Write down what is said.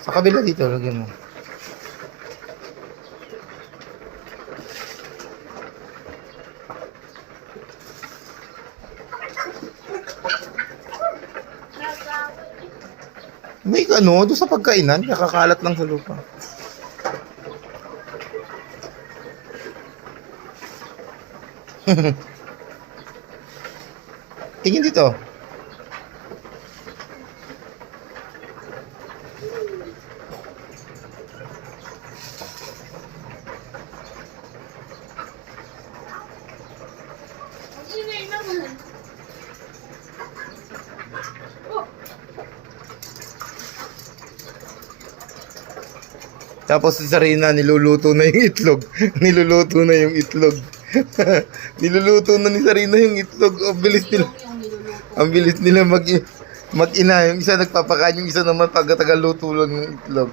Sa kabila dito, lagyan mo. May ano, doon sa pagkainan, nakakalat lang sa lupa. Tingin dito. Ingay naman. Oh, Tapos si Sarina, niluluto na yung itlog. Niluluto na yung itlog. Niluluto na ni Sarina yung itlog. Ang bilis nila. yung niluluto. Ang bilis nila mag-ina. Yung isa nagpapakain, yung isa naman pagkatagal luto lang yung itlog.